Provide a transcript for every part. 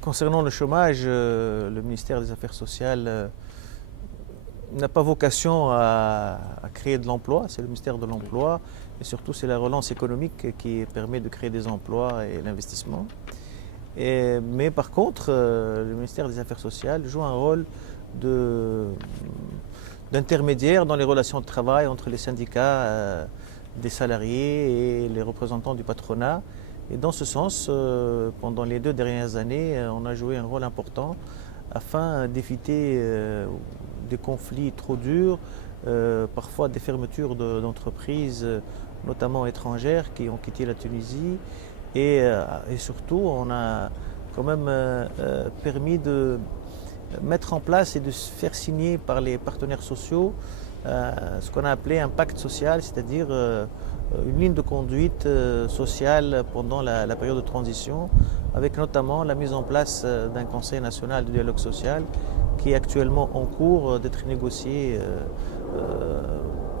Concernant le chômage, le ministère des Affaires sociales n'a pas vocation à créer de l'emploi, c'est le ministère de l'Emploi et surtout c'est la relance économique qui permet de créer des emplois et l'investissement. Mais par contre, le ministère des Affaires sociales joue un rôle de- d'intermédiaire dans les relations de travail entre les syndicats des salariés et les représentants du patronat. Et dans ce sens, pendant les 2 dernières années, on a joué un rôle important afin d'éviter des conflits trop durs, parfois des fermetures d'entreprises, notamment étrangères, qui ont quitté la Tunisie. Et surtout, on a quand même permis de mettre en place et de se faire signer par les partenaires sociaux ce qu'on a appelé un pacte social, c'est-à-dire une ligne de conduite sociale pendant la période de transition, avec notamment la mise en place d'un Conseil national de dialogue social qui est actuellement en cours d'être négocié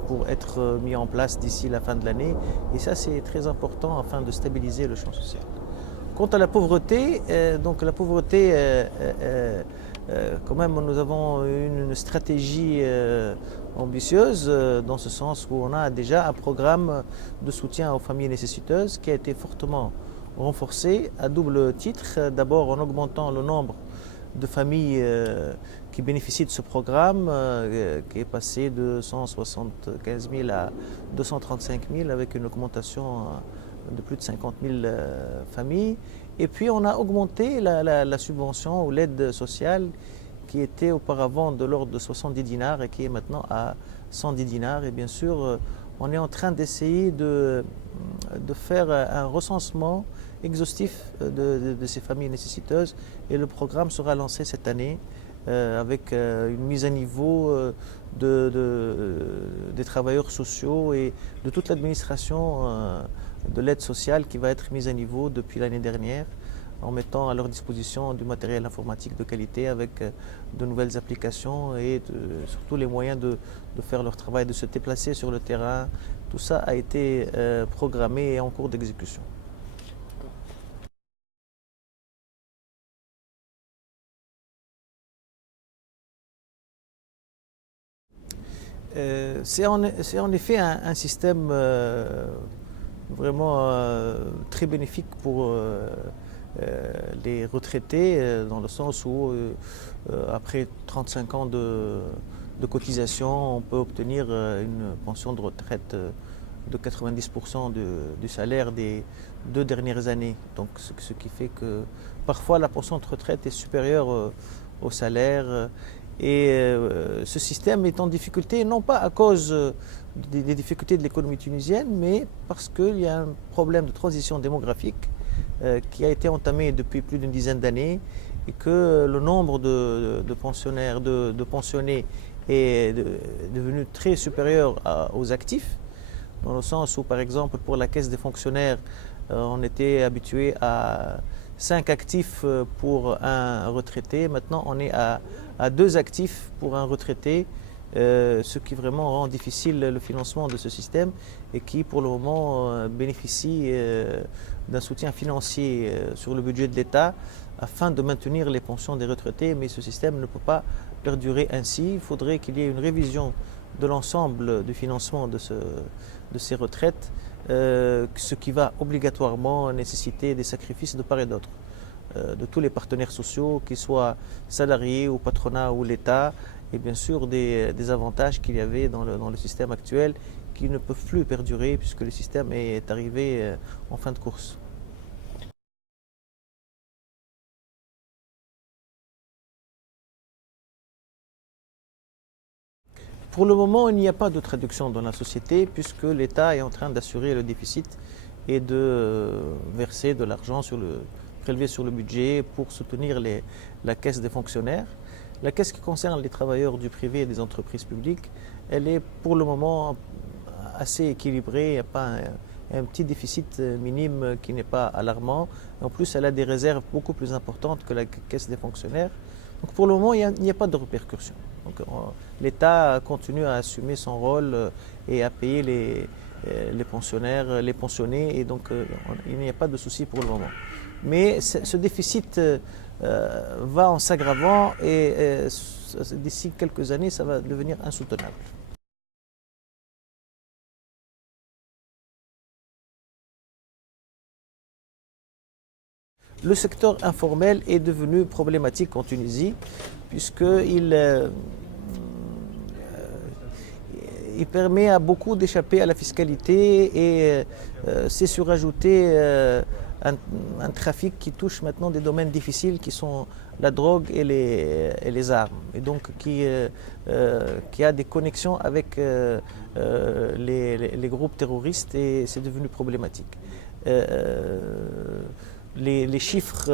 pour être mis en place d'ici la fin de l'année. Et ça, c'est très important afin de stabiliser le champ social. Quant à la pauvreté, donc la pauvreté, quand même, nous avons une stratégie ambitieuse dans ce sens où on a déjà un programme de soutien aux familles nécessiteuses qui a été fortement renforcé à double titre. D'abord en augmentant le nombre de familles qui bénéficient de ce programme, qui est passé de 175 000 à 235 000 avec une augmentation de plus de 50 000 familles. Et puis on a augmenté la subvention ou l'aide sociale qui était auparavant de l'ordre de 70 dinars et qui est maintenant à 110 dinars. Et bien sûr, on est en train d'essayer de faire un recensement exhaustif de ces familles nécessiteuses et le programme sera lancé cette année avec une mise à niveau des travailleurs sociaux et de toute l'administration de l'aide sociale qui va être mise à niveau depuis l'année dernière en mettant à leur disposition du matériel informatique de qualité avec de nouvelles applications et surtout les moyens de faire leur travail, de se déplacer sur le terrain. Tout ça a été programmé et en cours d'exécution. C'est en effet un système vraiment très bénéfique pour les retraités, dans le sens où après 35 ans de cotisation, on peut obtenir une pension de retraite de 90% du salaire des 2 dernières années. Donc ce qui fait que parfois la pension de retraite est supérieure au salaire. Et ce système est en difficulté, non pas à cause des difficultés de l'économie tunisienne, mais parce qu'il y a un problème de transition démographique qui a été entamé depuis plus d'une dizaine d'années et que le nombre de pensionnaires, de pensionnés est devenu très supérieur aux actifs, dans le sens où, par exemple, pour la caisse des fonctionnaires, on était habitué à 5 actifs pour un retraité. Maintenant, on est à 2 actifs pour un retraité, ce qui vraiment rend difficile le financement de ce système et qui, pour le moment, bénéficie d'un soutien financier sur le budget de l'État afin de maintenir les pensions des retraités. Mais ce système ne peut pas perdurer ainsi. Il faudrait qu'il y ait une révision de l'ensemble du financement de ces retraites, ce qui va obligatoirement nécessiter des sacrifices de part et d'autre de tous les partenaires sociaux, qu'ils soient salariés ou patronat ou l'État, et bien sûr des avantages qu'il y avait dans le système actuel qui ne peuvent plus perdurer puisque le système est arrivé en fin de course. Pour le moment, il n'y a pas de traduction dans la société puisque l'État est en train d'assurer le déficit et de verser de l'argent prélevé sur le budget pour soutenir la caisse des fonctionnaires. La caisse qui concerne les travailleurs du privé et des entreprises publiques, elle est pour le moment assez équilibrée. Il n'y a pas un petit déficit minime qui n'est pas alarmant. En plus, elle a des réserves beaucoup plus importantes que la caisse des fonctionnaires. Donc pour le moment, il n'y a pas de répercussions. L'État continue à assumer son rôle et à payer les pensionnaires, les pensionnés, et donc il n'y a pas de souci pour le moment. Mais ce déficit va en s'aggravant et d'ici quelques années, ça va devenir insoutenable. Le secteur informel est devenu problématique en Tunisie puisqu'il il permet à beaucoup d'échapper à la fiscalité et c'est surajouter un trafic qui touche maintenant des domaines difficiles qui sont la drogue et les armes, et donc qui a des connexions avec les groupes terroristes, et c'est devenu problématique. Les chiffres,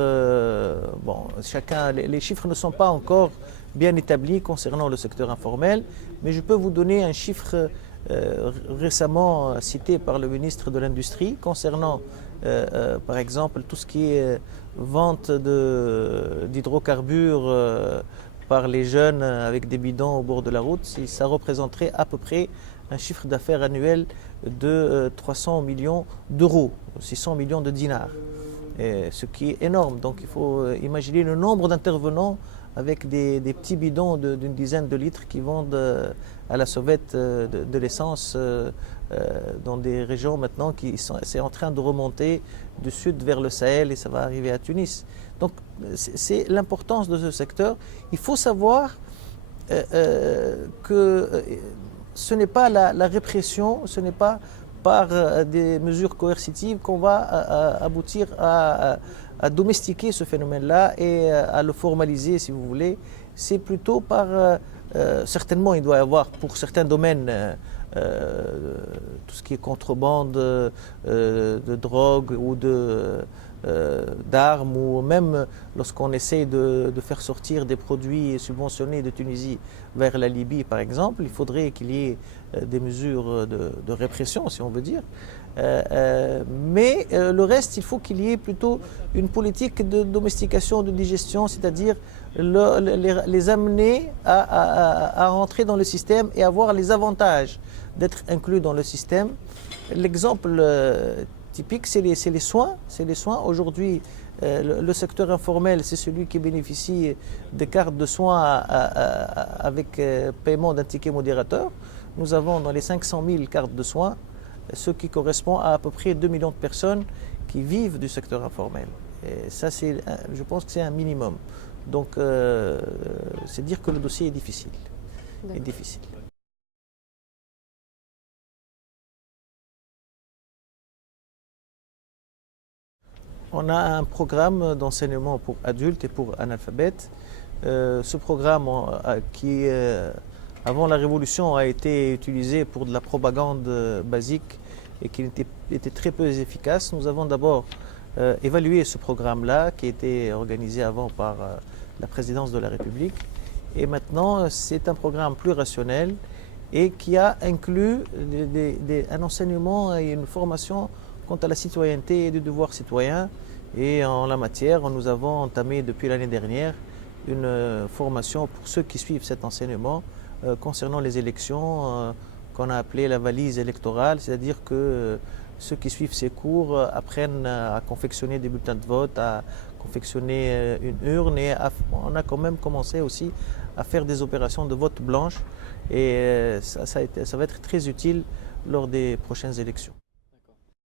les chiffres ne sont pas encore bien établis concernant le secteur informel, mais je peux vous donner un chiffre récemment cité par le ministre de l'Industrie concernant, par exemple, tout ce qui est vente d'hydrocarbures par les jeunes avec des bidons au bord de la route. Ça représenterait à peu près un chiffre d'affaires annuel de 300 millions d'euros, 600 millions de dinars, ce qui est énorme. Donc il faut imaginer le nombre d'intervenants avec des petits bidons d'une dizaine de litres qui vendent à la sauvette de l'essence dans des régions maintenant c'est en train de remonter du sud vers le Sahel, et ça va arriver à Tunis. Donc c'est l'importance de ce secteur. Il faut savoir que ce n'est pas la répression, ce n'est pas par des mesures coercitives qu'on va aboutir à domestiquer ce phénomène-là et à le formaliser, si vous voulez. C'est plutôt par, certainement il doit y avoir pour certains domaines tout ce qui est contrebande de drogue ou d'armes, ou même lorsqu'on essaie de faire sortir des produits subventionnés de Tunisie vers la Libye par exemple, il faudrait qu'il y ait des mesures de répression, si on veut dire. Mais le reste, il faut qu'il y ait plutôt une politique de domestication, de digestion, c'est-à-dire les amener à rentrer dans le système et avoir les avantages d'être inclus dans le système. L'exemple typique, c'est les soins. Aujourd'hui, le secteur informel, c'est celui qui bénéficie des cartes de soins avec paiement d'un ticket modérateur. Nous avons dans les 500 000 cartes de soins, ce qui correspond à peu près 2 millions de personnes qui vivent du secteur informel. Et ça, je pense que c'est un minimum. Donc, c'est dire que le dossier est difficile. On a un programme d'enseignement pour adultes et pour analphabètes. Ce programme qui, avant la Révolution, a été utilisé pour de la propagande basique et qui était très peu efficace. Nous avons d'abord évalué ce programme-là, qui était organisé avant par la présidence de la République. Et maintenant, c'est un programme plus rationnel et qui a inclus un enseignement et une formation quant à la citoyenneté et du devoir citoyen. Et en la matière, nous avons entamé depuis l'année dernière une formation pour ceux qui suivent cet enseignement concernant les élections qu'on a appelé la valise électorale, c'est-à-dire que ceux qui suivent ces cours apprennent à confectionner des bulletins de vote, à confectionner une urne, et on a quand même commencé aussi à faire des opérations de vote blanche, et ça va être très utile lors des prochaines élections.